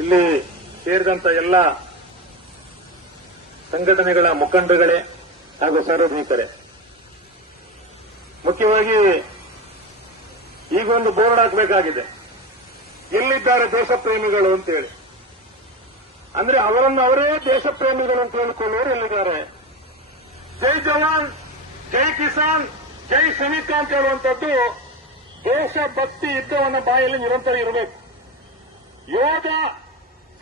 ಇಲ್ಲಿ ಸೇರಿದಂತ ಎಲ್ಲ ಸಂಘಟನೆಗಳ ಮುಖಂಡರುಗಳೇ ಹಾಗೂ ಸಾರ್ವಜನಿಕರೇ, ಮುಖ್ಯವಾಗಿ ಈಗೊಂದು ಬೋರ್ಡ್ ಹಾಕಬೇಕಾಗಿದೆ, ಎಲ್ಲಿದ್ದಾರೆ ದೇಶಪ್ರೇಮಿಗಳು ಅಂತೇಳಿ. ಅಂದ್ರೆ ಅವರನ್ನು ಅವರೇ ದೇಶಪ್ರೇಮಿಗಳು ಅಂತ ಹೇಳಿಕೊಳ್ಳೋರು ಎಲ್ಲಿದ್ದಾರೆ? ಜೈ ಜವಾನ್, ಜೈ ಕಿಸಾನ್, ಜೈ ಸೈನಿಕ ಅಂತ ಹೇಳುವಂಥದ್ದು ದೇಶಭಕ್ತಿ ಯುದ್ಧವನ್ನ ಬಾಯಲ್ಲಿ ನಿರಂತರ ಇರಬೇಕು. ಯೋಧ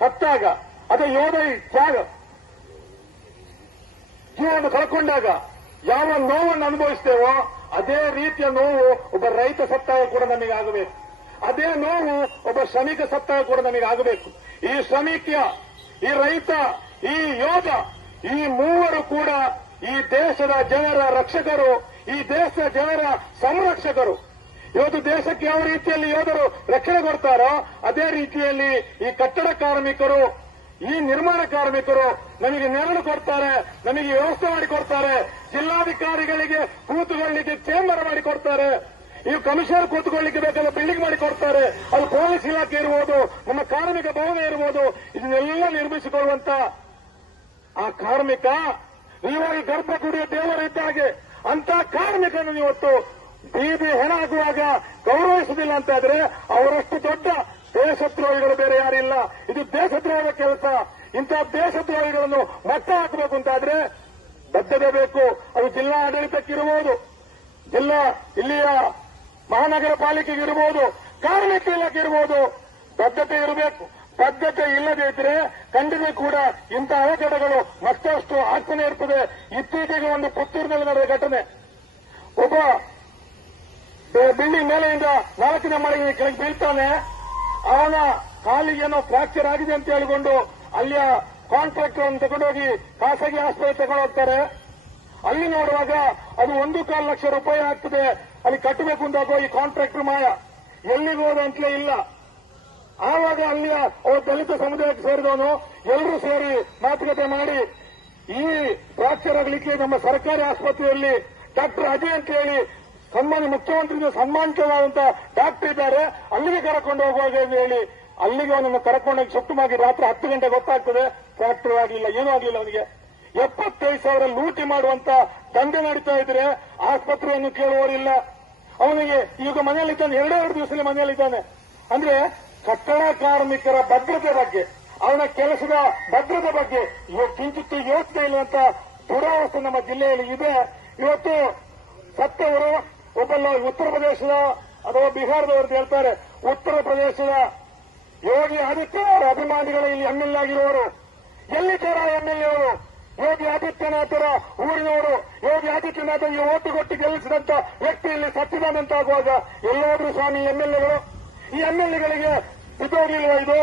ಸತ್ತಾಗ, ಅದು ಯೋಧ ತ್ಯಾಗ, ಜೀವವನ್ನು ಕಳ್ಕೊಂಡಾಗ ಯಾವ ನೋವನ್ನು ಅನುಭವಿಸ್ತೇವೋ ಅದೇ ರೀತಿಯ ನೋವು ಒಬ್ಬ ರೈತ ಸತ್ತಾಗ ಕೂಡ ನಮಗೆ ಆಗಬೇಕು. ಅದೇ ನೋವು ಒಬ್ಬ ಶ್ರಮಿಕ ಸತ್ತಾಗ ಕೂಡ ನಮಗೆ ಆಗಬೇಕು. ಈ ಶ್ರಮಿಕ, ಈ ರೈತ, ಈ ಯೋಧ, ಈ ಮೂವರು ಕೂಡ ಈ ದೇಶದ ಜನರ ರಕ್ಷಕರು, ಈ ದೇಶದ ಜನರ ಸಂರಕ್ಷಕರು. ಇವತ್ತು ದೇಶಕ್ಕೆ ಯಾವ ರೀತಿಯಲ್ಲಿ ಯೋಧರು ರಕ್ಷಣೆ ಕೊಡ್ತಾರೋ ಅದೇ ರೀತಿಯಲ್ಲಿ ಈ ಕಟ್ಟಡ ಕಾರ್ಮಿಕರು, ಈ ನಿರ್ಮಾಣ ಕಾರ್ಮಿಕರು ನಮಗೆ ನೆರಳು ಕೊಡ್ತಾರೆ, ನಮಗೆ ವ್ಯವಸ್ಥೆ ಮಾಡಿಕೊಡ್ತಾರೆ. ಜಿಲ್ಲಾಧಿಕಾರಿಗಳಿಗೆ ಕೂತುಕೊಳ್ಳಿಕ್ಕೆ ಚೇಂಬರ್ ಮಾಡಿಕೊಡ್ತಾರೆ, ಈ ಕಮಿಷನರ್ ಕೂತ್ಕೊಳ್ಳಿಕ್ಕೆ ಬೇಕಾದ ಬಿಲ್ಡಿಂಗ್ ಮಾಡಿಕೊಡ್ತಾರೆ. ಅದು ಪೊಲೀಸ್ ಇಲಾಖೆ ಇರ್ಬೋದು, ನಮ್ಮ ಕಾರ್ಮಿಕ ಭವನ ಇರ್ಬೋದು, ಇದನ್ನೆಲ್ಲ ನಿರ್ಮಿಸಿಕೊಳ್ಳುವಂತ ಆ ಕಾರ್ಮಿಕ ನೀವಾಗಿ ಗರ್ಭ ಕುಡಿಯ ದೇವರಿದ್ದಾಗೆ ಅಂತ ಕಾರ್ಮಿಕನ ಇವತ್ತು ಬೀದಿ ಹೆಣ ಆಗುವಾಗ ಗೌರವಿಸುವುದಿಲ್ಲ ಅಂತಾದ್ರೆ ಅವರಷ್ಟು ದೊಡ್ಡ ದೇಶದ್ರೋಹಿಗಳು ಬೇರೆ ಯಾರಿಲ್ಲ. ಇದು ದೇಶದ್ರೋಹದ ಕೆಲಸ. ಇಂತಹ ದೇಶದ್ರೋಹಿಗಳನ್ನು ಮಟ್ಟ ಹಾಕಬೇಕು ಅಂತಾದ್ರೆ ಬದ್ಧತೆ ಬೇಕು. ಅದು ಜಿಲ್ಲಾ ಆಡಳಿತಕ್ಕಿರಬಹುದು, ಇಲ್ಲಿಯ ಮಹಾನಗರ ಪಾಲಿಕೆಗಿರಬಹುದು, ಕಾರ್ಮಿಕ ಇಲಾಖೆ ಇರಬಹುದು, ಬದ್ಧತೆ ಇರಬೇಕು. ಬದ್ಧತೆ ಇಲ್ಲದೆ ಇದ್ರೆ ಖಂಡಿತ ಕೂಡ ಇಂತಹ ಅವಘಡಗಳು ಮತ್ತಷ್ಟು ಆಗ್ತಾನೆ ಇರ್ತದೆ. ಇತ್ತೀಚೆಗೆ ಒಂದು ಪುತ್ತೂರಿನಲ್ಲಿ ನಡೆದ ಘಟನೆ, ಒಬ್ಬ ಬಿಲ್ಡಿಂಗ್ ಮೇಲೆಯಿಂದ 4ನೇ ಮಳೆಗೆ ಕೆಳಗೆ ಬೀಳ್ತಾನೆ. ಅವನ ಕಾಲಿಗೇನೋ ಫ್ರಾಕ್ಚರ್ ಆಗಿದೆ ಅಂತ ಹೇಳಿಕೊಂಡು ಅಲ್ಲಿಯ ಕಾಂಟ್ರಾಕ್ಟರ್ ಅನ್ನು ತಗೊಂಡೋಗಿ ಖಾಸಗಿ ಆಸ್ಪತ್ರೆ ತಗೊಂಡು ಹೋಗ್ತಾರೆ. ಅಲ್ಲಿ ನೋಡುವಾಗ ಅದು 1.25 ಲಕ್ಷ ರೂಪಾಯಿ ಆಗ್ತದೆ. ಅಲ್ಲಿ ಕಟ್ಟಬೇಕು ಅಂದಾಗ ಈ ಕಾಂಟ್ರಾಕ್ಟರ್ ಮಾಯ ಎಲ್ಲಿಗೆ ಹೋದ ಅಂತಲೇ ಇಲ್ಲ. ಆವಾಗ ಅಲ್ಲಿಯ ದಲಿತ ಸಮುದಾಯಕ್ಕೆ ಸೇರಿದವನು ಎಲ್ಲರೂ ಸೇರಿ ಮಾತುಕತೆ ಮಾಡಿ ಈ ಫ್ರಾಕ್ಚರ್ ಆಗಲಿಕ್ಕೆ ನಮ್ಮ ಸರ್ಕಾರಿ ಆಸ್ಪತ್ರೆಯಲ್ಲಿ ಡಾಕ್ಟರ್ ಅಜಯ್ ಅಂತ ಹೇಳಿ ಮುಖ್ಯಮಂತ್ರಿಯಿಂದ ಸನ್ಮಾನಿತವಾದಂತಹ ಡಾಕ್ಟರ್ ಇದ್ದಾರೆ, ಅಲ್ಲಿಗೆ ಕರ್ಕೊಂಡು ಹೋಗುವಾಗ ಹೇಳಿ ಅಲ್ಲಿಗೆ ಅವನನ್ನು ಕರ್ಕೊಂಡೋಗಿ ಶಿಫ್ಟ್ ಮಾಡಿ ರಾತ್ರಿ 10 ಗಂಟೆ ಗೊತ್ತಾಗ್ತದೆ ಫ್ರಾಕ್ಚರ್ ಆಗಲಿಲ್ಲ, ಏನೂ ಆಗಲಿಲ್ಲ. ಅವನಿಗೆ 75,000 ಲೂಟಿ ಮಾಡುವಂತ ದಂಧೆ ನಡೀತಾ ಇದ್ರೆ ಆಸ್ಪತ್ರೆಯನ್ನು ಕೇಳುವವರಿಲ್ಲ. ಅವನಿಗೆ ಈಗ ಮನೆಯಲ್ಲಿದ್ದಾನೆ, 2 ದಿವಸದಲ್ಲಿ ಮನೆಯಲ್ಲಿದ್ದಾನೆ. ಅಂದ್ರೆ ಕಟ್ಟಡ ಕಾರ್ಮಿಕರ ಭದ್ರತೆ ಬಗ್ಗೆ, ಅವನ ಕೆಲಸದ ಭದ್ರತೆ ಬಗ್ಗೆ ಕಿಂಚಿತ್ತು ಯೋಚನೆ ಇಲ್ಲಂತ ದುರಾವಸ್ಥೆ ನಮ್ಮ ಜಿಲ್ಲೆಯಲ್ಲಿ ಇದೆ. ಇವತ್ತು ಸತ್ತವರು ಒಬ್ಬಲ್ಲ ಉತ್ತರ ಪ್ರದೇಶದ ಅಥವಾ ಬಿಹಾರದವರು ಹೇಳ್ತಾರೆ, ಉತ್ತರ ಪ್ರದೇಶದ ಯೋಗಿ ಆದಿತ್ಯನಾಥ್ ಅಭಿಮಾನಿಗಳು ಇಲ್ಲಿ ಎಂಎಲ್ಎ ಆಗಿರುವವರು ಎಲ್ಲಿದ್ದಾರ? ಎಂಎಲ್ಎ ಅವರು ಯೋಗಿ ಆದಿತ್ಯನಾಥರ ಊರಿನವರು. ಯೋಗಿ ಆದಿತ್ಯನಾಥ್ ಓಟು ಕೊಟ್ಟು ಗೆಲ್ಲಿಸಿದಂತ ವ್ಯಕ್ತಿ ಇಲ್ಲಿ ಸತ್ತಿದ್ದಾನಂತಾಗುವಾಗ ಎಲ್ಲಾದ್ರೂ ಸ್ವಾಮಿ ಎಂಎಲ್ಎಗಳು, ಈ ಎಂಎಲ್ಎಗಳಿಗೆ ಬಿದ್ದೋಗಿಲ್ವ ಇದು?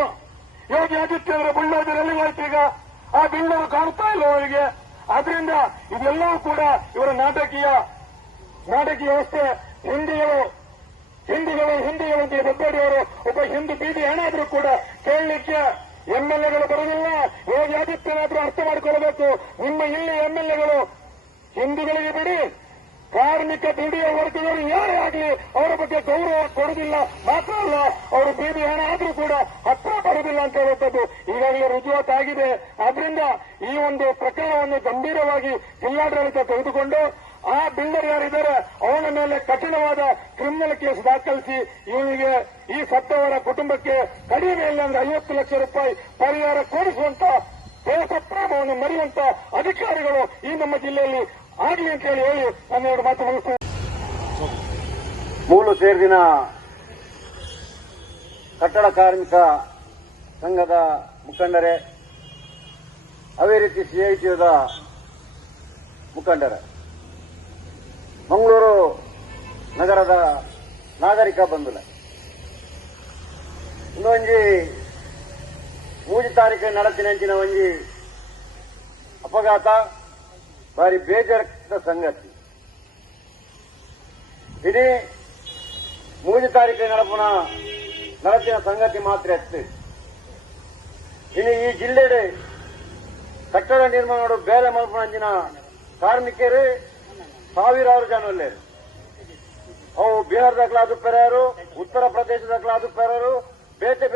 ಯೋಗಿ ಆದಿತ್ಯನವರ ಬುಲ್ಡೋಜರ್ ಎಲ್ಲಿ ಹೋಯ್ತು? ಈಗ ಆ ಬಿಲ್ಡರ್ ಕಾಣ್ತಾ ಇಲ್ಲ ಅವರಿಗೆ. ಆದ್ರಿಂದ ಇದೆಲ್ಲವೂ ಕೂಡ ಇವರ ನಾಟಕೀಯ ವ್ಯವಸ್ಥೆ. ಹಿಂದಿಗಳು ಅಂತ ಹೆಬ್ಬಾಡಿಯವರು ಒಬ್ಬ ಹಿಂದೂ ಬೀದಿ ಹಣಾದ್ರೂ ಕೂಡ ಕೇಳಲಿಕ್ಕೆ ಎಂಎಲ್ಎಗಳು ಬರೋದಿಲ್ಲ. ಯೋಗಿ ಆದಿತ್ಯನಾಥ್ ಅರ್ಥ ಮಾಡಿಕೊಳ್ಳಬೇಕು, ನಿಮ್ಮ ಇಲ್ಲಿ ಎಂಎಲ್ಎಗಳು ಹಿಂದೂಗಳಿಗೆ ಬಿಡಿ, ಕಾರ್ಮಿಕ ದುಡಿಯುವ ವರ್ಗದವರು ಯಾರೇ ಆಗಲಿ ಅವರ ಬಗ್ಗೆ ಗೌರವ ಕೊಡುವುದಿಲ್ಲ. ಮಾತ್ರ ಅಲ್ಲ, ಅವರು ಬೀದಿ ಹಣ ಆದ್ರೂ ಕೂಡ ಹತ್ರ ಬರುವುದಿಲ್ಲ ಅಂತ ಹೇಳುವಂಥದ್ದು ಈಗಾಗಲೇ ರುಜುವಾತಾಗಿದೆ. ಆದ್ರಿಂದ ಈ ಒಂದು ಪ್ರಕರಣವನ್ನು ಗಂಭೀರವಾಗಿ ಜಿಲ್ಲಾಡಳಿತ ತೆಗೆದುಕೊಂಡು ಆ ಬಿಲ್ಡರ್ ಯಾರಿದ್ದಾರೆ ಅವನ ಮೇಲೆ ಕಠಿಣವಾದ ಕ್ರಿಮಿನಲ್ ಕೇಸ್ ದಾಖಲಿಸಿ ಇವನಿಗೆ ಈ ಸತ್ತವರ ಕುಟುಂಬಕ್ಕೆ ಕಡಿಮೆ ಇಲ್ಲ ಅಂದ್ರೆ 50 ಲಕ್ಷ ರೂಪಾಯಿ ಪರಿಹಾರ ಕೊಡಿಸುವಂತ ದೇಶಪ್ರೇಮವನ್ನು ಮರೆಯುವಂತ ಅಧಿಕಾರಿಗಳು ಈ ನಮ್ಮ ಜಿಲ್ಲೆಯಲ್ಲಿ ಆಗಲಿ ಅಂತ ಹೇಳಿ ನಾನು 2 ಮಾತು ಮುಗಿಸ್ತೇನೆ. ಮೂಲು ಸೇರ್ದಿನ ಕಟ್ಟಡ ಕಾರ್ಮಿಕ ಸಂಘದ ಮುಖಂಡರೇ, ಅದೇ ರೀತಿ ಸಿಐಟಿಯುದ ಮುಖಂಡರೇ, ಮಂಗಳೂರು ನಗರದ ನಾಗರಿಕ ಬಂಧುಲೆ, ಇನ್ನೊಂಜಿ 3 ತಾರೀಕು ನಡತಿನಂಚಿನ ಒಂಜಿ ಅಪಘಾತ ಬಾರಿ ಬೇಜಾರದ ಸಂಗತಿ. ಇಡೀ 3 ತಾರೀಕು ನಡತಿನ ಸಂಗತಿ ಮಾತ್ರ ಎತ್ತು. ಇನ್ನು ಈ ಜಿಲ್ಲೆಡೆ ಕಟ್ಟಡ ನಿರ್ಮಾಣ ಬೇರೆ ಮಲ್ಪನಂಚಿನ ಕಾರ್ಮಿಕರು ಸಾವಿರಾರು ಜನ ಒಳ್ಳೆಯರು. ಅವು ಬಿಹಾರದಾಗಲಾದ್ರು ಪೆರಾರು, ಉತ್ತರ ಪ್ರದೇಶದಾಗಲಾದ್ರು ಪೆರಾರು, ಬೇತೆ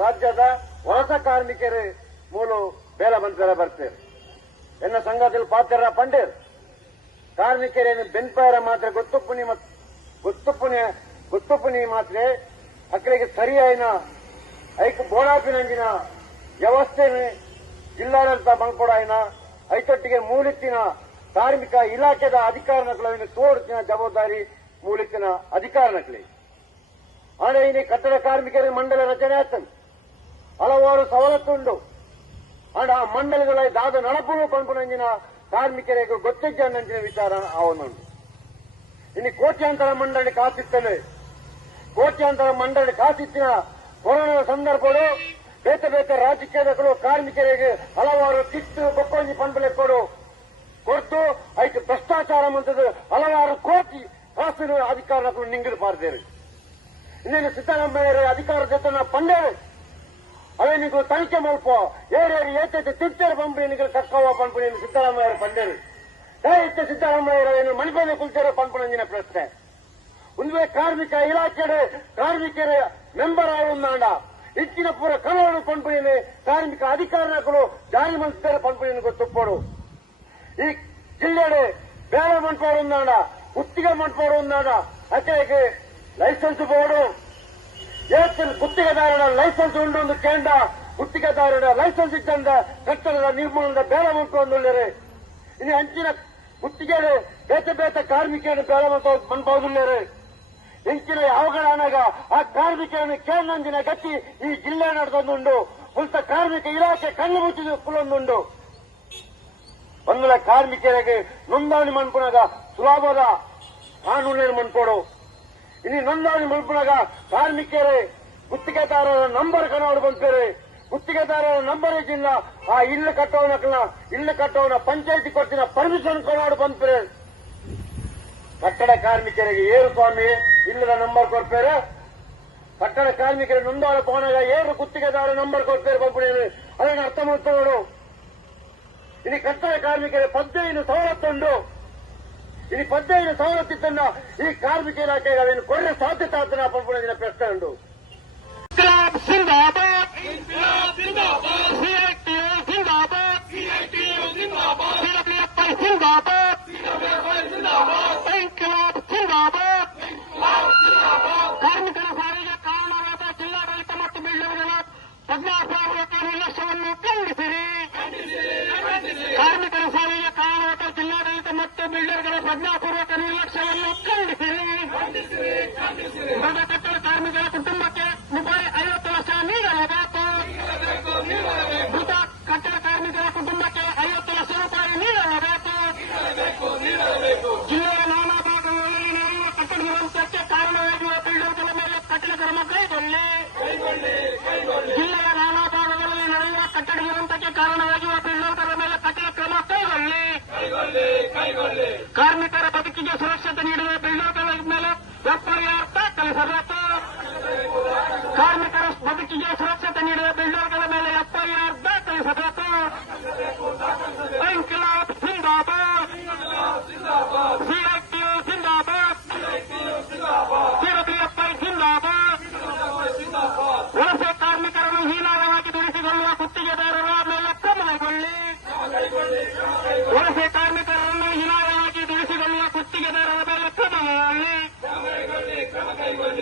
ರಾಜ್ಯದ ವಲಸ ಕಾರ್ಮಿಕರು ಮೂಲು ಬೇಲ ಮಂತ್ರ ಬರ್ತೇವೆ ಎನ್ನ ಸಂಘದಲ್ಲಿ ಪಾತ್ರ ಪಂಡೇರು ಕಾರ್ಮಿಕರೇನು ಬೆನ್ಪಾರ ಮಾತ್ರ ಗೊತ್ತುಪ್ಪುನಿ ಮಾತ್ರ ಅಕ್ಕಳಿಗೆ ಸರಿಯಾಯಿನ ಐಕ್ ಬೋಡಾಪಿನಂಜಿನ ವ್ಯವಸ್ಥೆ ಜಿಲ್ಲಾಡಳಿತ ಬಂದ್ಕೊಡಾಯಿನ ಐತೊಟ್ಟಿಗೆ ಮೂಲಿತ್ತಿನ ಕಾರ್ಮಿಕ ಇಲಾಖೆದ ಅಧಿಕಾರಗಳನ್ನು ತೋರಿಸಿನ ಜವಾಬ್ದಾರಿ ಮೂಲಿತ್ತಿನ ಅಧಿಕಾರನಕ್ಲಿ ಆದ್ರೆ ಇನ್ನು ಕಟ್ಟಡ ಕಾರ್ಮಿಕರ ಮಂಡಲ ರಚನೆ ಆಗ್ತದೆ ಹಲವಾರು ಸವಲತ್ತುಂಡು ಆಡ ಆ ಮಂಡಲಗಳ ದಾದ ನಡಪು ಕೊಂಡ್ಕೊಂಡಂಜಿನ ಕಾರ್ಮಿಕರಿಗೆ ಗೊತ್ತಿಜ್ಜನ್ನಂಚಿನ ವಿಚಾರ ಅವನುಂಡು ಇನ್ನು ಕೋಟ್ಯಾಂತರ ಮಂಡಳಿ ಕಾಸಿತ್ತಲೆ ಕೋಟ್ಯಾಂತರ ಮಂಡಳಿ ಕಾಸಿತ್ತಿನ ಕೊರೋನಾ ಸಂದರ್ಭಗಳು ಬೇತೆ ಬೇತೆ ರಾಜಕೀಯಗಳು ಕಾರ್ಮಿಕರಿಗೆ ಹಲವಾರು ತಿಟ್ಟು ಬೊಕ್ಕೊಂಜಿ ಪಂಪಲೆ ಕೊಡ್ತು ಐದು ಭ್ರಷ್ಟಾಚಾರ ಮಂತದ್ದು ಹಲವಾರು ಕೋಟಿ ಕಾಸಿನ ಅಧಿಕಾರಗಳು ನಿಂಗಿರು ಪಾರ್ದೇವೆ ಇನ್ನೇನು ಸಿದ್ದರಾಮಯ್ಯ ಅಧಿಕಾರ ಜೊತೆ ಪಂಡೇವೆ ಅವೇ ನೀವು ತನಿಖೆ ಮಲ್ಪ ಏರೇರಿ ಏತೈತೆ ತಿರ್ಚರ್ ಪಂಪನಿಗಳು ಕಕ್ಕವ ಪಂಪನಿ ಸಿದ್ದರಾಮಯ್ಯ ಪಂಡೇರು ಏತೆ ಸಿದ್ದರಾಮಯ್ಯ ಮಣಿಪಲ್ಲಿ ಕುಲ್ತಿರೋ ಪಂಪನಂಜಿನ ಪ್ರಶ್ನೆ ಒಂದು ಕಾರ್ಮಿಕ ಇಲಾಖೆ ಕಾರ್ಮಿಕರ ಮೆಂಬರ್ ಆಗುಂದಾಂಡ ಇಚ್ಚಿನ ಪೂರ ಕನ್ನಡ ಪಂಪನಿ ಕಾರ್ಮಿಕ ಅಧಿಕಾರಿಗಳು ಜಾರಿ ಮಂತ್ರಿ ಪಂಪನಿ ಗೊತ್ತುಪ್ಪಡು ಈ ಜಿಲ್ಲೆಡೆ ಬೇರೆ ಮಂಟ್ಪಾಡು ఉందాడ గుత్తిగా మంట్పాడు ఉందాడ అక్కడికి లైసెన్స్ బోర్డు ಏರ್ಟೆಲ್ ಗುತ್ತಿಗೆದಾರರ ಲೈಸೆನ್ಸ್ ಉಂಡು ಕೇಂದ್ರ ಗುತ್ತಿಗೆದಾರರ ಲೈಸೆನ್ಸ್ ಇಟ್ಟಂದ ಕಟ್ಟಡದ ನಿರ್ಮಾಣದ ಬೇಡ ಮಂತ್ರಿ ಇನ್ನು ಅಂಚಿನ ಗುತ್ತಿಗೆ ಬೇತೆ ಬೇತೆ ಕಾರ್ಮಿಕರನ್ನು ಬೇಡ ಮನ್ಪೌದುಲ್ಲೇರು ಇಂಚಿನ ಯಾವಗಳಾನಾಗ ಆ ಕಾರ್ಮಿಕರನ್ನು ಕೇಂದ್ರಂಜಿನ ಗತಿ ಈ ಜಿಲ್ಲೆ ನಡೆದೊಂದುಂಡು ಉಳಿದ ಕಾರ್ಮಿಕ ಇಲಾಖೆ ಕಣ್ಣು ಮುಚ್ಚಿದ ಕುಲೊಂದುಂಡು ಒಂದಲ ಕಾರ್ಮಿಕರಿಗೆ ನೋಂದಣಿ ಮನ್ಪುನಾಗ ಸುಲಭದ ಕಾನೂನಿನ ಮನ್ಪೋಡು ಇನ್ನು ನೋಂದಣಿ ಮನ್ಪುನಾಗ ಕಾರ್ಮಿಕರೇ ಗುತ್ತಿಗೆದಾರರ ನಂಬರ್ ಕನ್ನಡ ಬಂತಾರೆ ಗುತ್ತಿಗೆದಾರರ ನಂಬರ್ ಇದ್ದಿಲ್ಲ ಆ ಇಲ್ಲು ಕಟ್ಟೋನ ಪಂಚಾಯತಿ ಕೊಟ್ಟಿನ ಪರ್ಮಿಷನ್ ಕೊಡೋಡು ಬಂತಾರೆ ಕಟ್ಟಡ ಕಾರ್ಮಿಕರಿಗೆ ಏರು ಸ್ವಾಮಿ ಇಲ್ಲದ ನಂಬರ್ ಕೊಡ್ತಾರೆ ಕಟ್ಟಡ ಕಾರ್ಮಿಕರ ನೋಂದಣಿ ಪೋನಾಗ ಏರು ಗುತ್ತಿಗೆದಾರ ನಂಬರ್ ಕೊಡ್ತಾರೆ ಬಂದ್ಬಿಡಿ ಅದನ್ನ ಅರ್ಥ ಮಾಡ್ಕೊಳ್ಳೋಡು ಇನ್ನು ಕಟ್ಟಡ ಕಾರ್ಮಿಕರ 15 ಸವಲತ್ತುಂಡು ಇನ್ನು 15 ಸವಲತ್ತಿತ್ತನ್ನ ಈ ಕಾರ್ಮಿಕ ಇಲಾಖೆಗೆ ಅದೇನು ಕೊಡರೆ ಸಾಧ್ಯತೆ ಆಗ್ತಾನೆ ಪಂಪುಣಿನ ಪ್ರಶ್ನೆ ಉಂಡು ಕಾರ್ಮಿಕರ ಸಾರಿಗೆ ಕಾರಣವಾದ ಜಿಲ್ಲಾಡಳಿತ ಮತ್ತು ಬಿಲ್ಡರ್ಗಳ 16,000 ನಿರ್ಲಕ್ಷ್ಯವನ್ನು ಖಂಡಿಸಿರಿ. ಕಾರ್ಮಿಕರ ಸಾರಿಗೆ ಕಾರಣವಾದ ಜಿಲ್ಲಾಡಳಿತ ಮತ್ತು ಬಿಲ್ಡರ್ಗಳ ಪ್ರಜ್ಞಾಪೂರ್ವಕ ನಿರ್ಲಕ್ಷ್ಯವನ್ನು ಖಂಡಿಸಿರಿ. ಮೃತ ಕಟ್ಟಡ ಕಾರ್ಮಿಕರ ಕುಟುಂಬಕ್ಕೆ ರೂಪಾಯಿ 50 ಲಕ್ಷ ನೀಡಲೇಬೇಕು. ಮೃತ ಕಟ್ಟಡ ಕಾರ್ಮಿಕರ ಕುಟುಂಬಕ್ಕೆ 50 ಲಕ್ಷ ರೂಪಾಯಿ ನೀಡಲೇಬೇಕು. ಜಿಲ್ಲೆಯ ನಾನಾ ಭಾಗಗಳಲ್ಲಿ ನಡೆಯುವ ಕಟ್ಟಡ ದುರಂತಕ್ಕೆ ಕಾರಣವಾಗಿರುವ ಬಿಲ್ಡರ್ಗಳ ಮೇಲೆ ಕಠಿಣ ಕ್ರಮ ಕೈಗೊಳ್ಳಿ. ಜಿಲ್ಲೆಯ ನಾನಾ ಭಾಗಗಳಲ್ಲಿ ನಡೆಯುವ ಕಟ್ಟಡ ದುರಂತಕ್ಕೆ ಕಾರಣವಾಗಿರುವ ಬಿಲ್ಡರ್ಗಳ ಮೇಲೆ ಕಠಿಣ ಕ್ರಮ ಕೈಗೊಳ್ಳಿ. ಕಾರ್ಮಿಕರ ಬದುಕಿಗೆ ಸುರಕ್ಷತೆ ನೀಡುವ ಬಿಲ್ಡರ್ಗಳ ಮೇಲೆ ಎಫ್ಐಆರ್ ದಾಖಲಿಸಬೇಕು. ಕಾರ್ಮಿಕರ ಬದುಕಿಗೆ ಸುರಕ್ಷತೆ ನೀಡುವ ಬಿಲ್ಡರ್ಗಳ ಮೇಲೆ ಎಫ್ಐಆರ್ ದಾಖಲಿಸಬೇಕು. ಇನ್ಕಿಲಾಬ್ ಜಿಂದಾಬಾದ್, ಸಿಐಟಿಯು ಜಿಂದಾಬಾದ್, ಸಿಡಬ್ಲ್ಯೂಎಫ್ಐ ಜಿಂದಾಬಾದ್. ವಲಸೆ ಕಾರ್ಮಿಕರನ್ನು ಹೀನಾಯವಾಗಿ ದುಡಿಸಿಕೊಳ್ಳುವ ಗುತ್ತಿಗೆದಾರರ ಮೇಲೆ ಕ್ರಮ ಕೈಗೊಳ್ಳಿ. ವಲಸೆ ಕಾರ್ಮಿಕರನ್ನು ಹೀನಾಯವಾಗಿ ದುಡಿಸಿಕೊಳ್ಳುವ ಗುತ್ತಿಗೆದಾರರ ಮೇಲೆ ಕ್ರಮ ಕೈಗೊಳ್ಳಿ.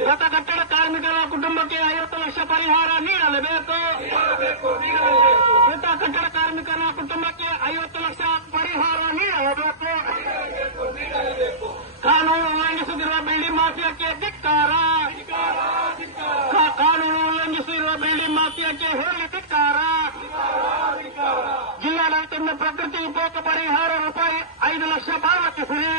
ಮೃತ ಕಟ್ಟಡ ಕಾರ್ಮಿಕರ ಕುಟುಂಬಕ್ಕೆ 50 ಲಕ್ಷ ಪರಿಹಾರ ನೀಡಲೇಬೇಕು. ಮೃತ ಕಟ್ಟಡ ಕಾರ್ಮಿಕರ ಕುಟುಂಬಕ್ಕೆ 50 ಲಕ್ಷ ಪರಿಹಾರ ನೀಡಲೇಬೇಕು. ಕಾನೂನು ಉಲ್ಲಂಘಿಸುತ್ತಿರುವ ಬಿಲ್ಡಿಂಗ್ ಮಾಫಿಯಾಕ್ಕೆ ಧಿಕ್ಕಾರ. ಕಾನೂನು ಉಲ್ಲಂಘಿಸಿರುವ ಬಿಲ್ಡಿಂಗ್ ಮಾಫಿಯಾಕ್ಕೆ ಹೇಳಿ ಧಿಕ್ಕಾರ. ಜಿಲ್ಲಾಡಳಿತದಿಂದ ಪ್ರಕೃತಿ ವಿಕೋಪ ಪರಿಹಾರ ರೂಪಾಯಿ 5 ಲಕ್ಷ ಪಾವತಿಸಿರಿ.